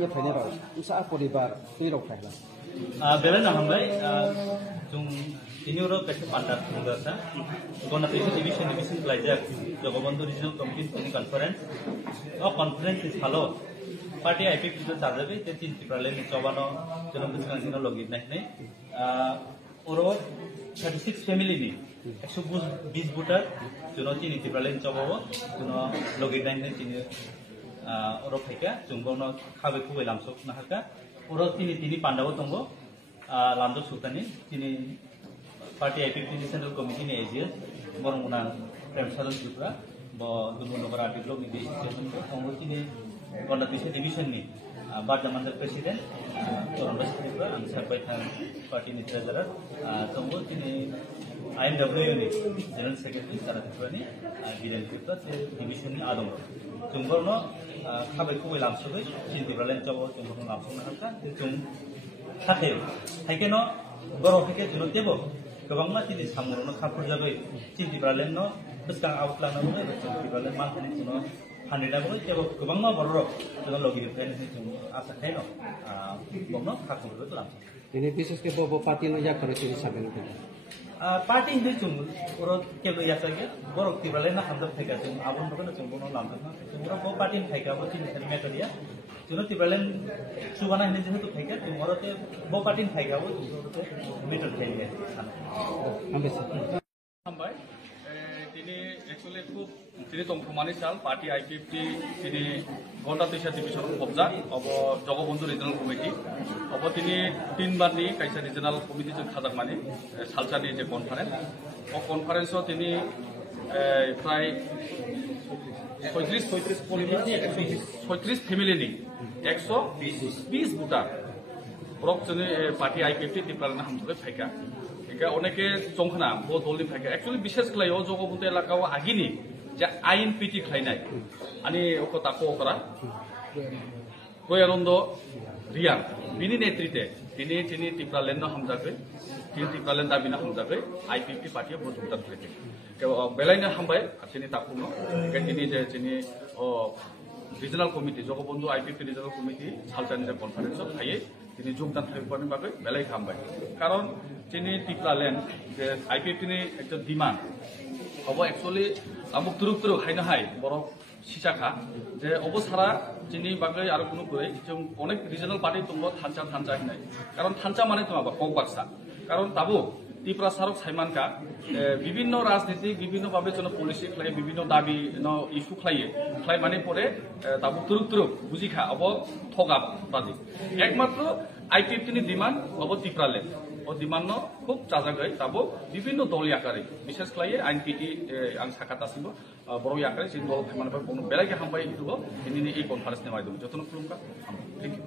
ये फैने रहा उसा परिवार तुई रहा फैला बेला ना हम भाई जों ini orang kasih pandang juga sa, kalau nanti itu division belajar, Jogobandhu Regional Committee ini conference, conference is halo, party IPP itu charge be, jadi Tripura ni coba no, jangan berselang sini login nih, orang 36 family ni, 120 butar, jangan cini Tripura ni coba wo, jangan login nih cini, orang mereka, jumbo no kabe kuwe langsung nah ka, orang tini pandang wo tunggu, lantas sultani, cini Parti IPP Central Committee ni aja, borong unang Premsaran juga, bahwa dulu nomor arti blog ini, jadi orang ini kondatisi division ni, Bardhaman Presiden, orang besar juga, ansar baikkan parti ini treasurer, tunggu ini IMW ni, General Secretary Sarat itu ni, Gideon juga, division ni ada. Tunggu no, kabar kuat langsung ni, cinti berlain coba tunggu langsung nak kan, tunggu sakit, sakit no, borong sakit jenuh tiba. Kebang mati di samur no kapur jaga cinti berlain no terus kang outline no cinti berlain makan itu no hanida no coba kebang no baru dengan logi di plan itu asa kain no bom no kapur itu langsung ini bisnis ke bobo parti no ya kalau sini sampai itu parti itu cuma orang kebal ya saja baru cinti berlain nak hamzah theka cuma abon bukan cuma no langsung no cuma bobo parti theka bobo cinti terima kerja cuma cinti berlain subana ini jenuh tu theka cuma orang tu bobo parti theka bobo meter theka Sampai, ini actually aku ini tongkromani sal parti IPP ini Gonda Tisha Division Objak, apa Jogobandhu Regional Committee, apa ini 3 bar ni kaisa Regional Committee jeng khajak mani salsa ni je conference, conference ini প্রায় 36 family ni 120 buta, orang sini parti IPP di Tripura hamzule faika. অনেকে জংখানা বহুত দলনি থাকে actually বিশেষ খাই জগবন্ধু এলাকাও আগিনি যে আইন পিটি খাইনাই আনি ওকে তাকো করা দয়ানন্দ রিয়া বিনি নেতৃত্বে তিনি ত্রিপুরা ল্যান্ড হামজাবে তিনি ত্রিপুরা ল্যান্ড দাবিনা হামজাবে আইপিপি পার্টি বুঝুতার থাকে বেলাইনা হামবাই তিনি তাকুনো তিনি যে তিনি regional committee Jagabandhu IPP regional committee সালচানি যে কনফারেন্স খাইয়ে তিনি যোগদান থাকবেন বাবে বেলাই খামবাই কারণ তিনি ত্রিপুরা ল্যান্ড যে আইপিপি ni একটা ডিমান্ড হব একচুয়ালি আমুক তুরুক খাইনো হাই বড় সিসাখা যে অবসারা তিনি বাকে আর কোনো করে অনেক রিজনাল পার্টি দङ থানচা হিনাই কারণ থানচা মানে তোমার কক বাক্সা কারণ তাবো ত্রিপুরা সারক সাইমানকা বিভিন্ন রাজনীতি বিভিন্ন ভাবে যেন পলিসি খাই বিভিন্ন দাবি ইস্যু খাই মানে পরে তাবো তুরুক বুঝিখা অব ঠগাব বাজি একমাত্র আইপিপি ni ডিমান্ড অব ত্রিপুরা ল্যান্ড ও ডিমান্ড খুব চাজাগাই তাবো বিভিন্ন দলীয় আকারে বিশেষ খাই আইন পিটি আং সাকাত আসিব বড় আকারে যে দল মানে বেলাকে হামবাই এই কনফারেন্স নেওয়াই দেব যতন খুলুমকা থ্যাংক ইউ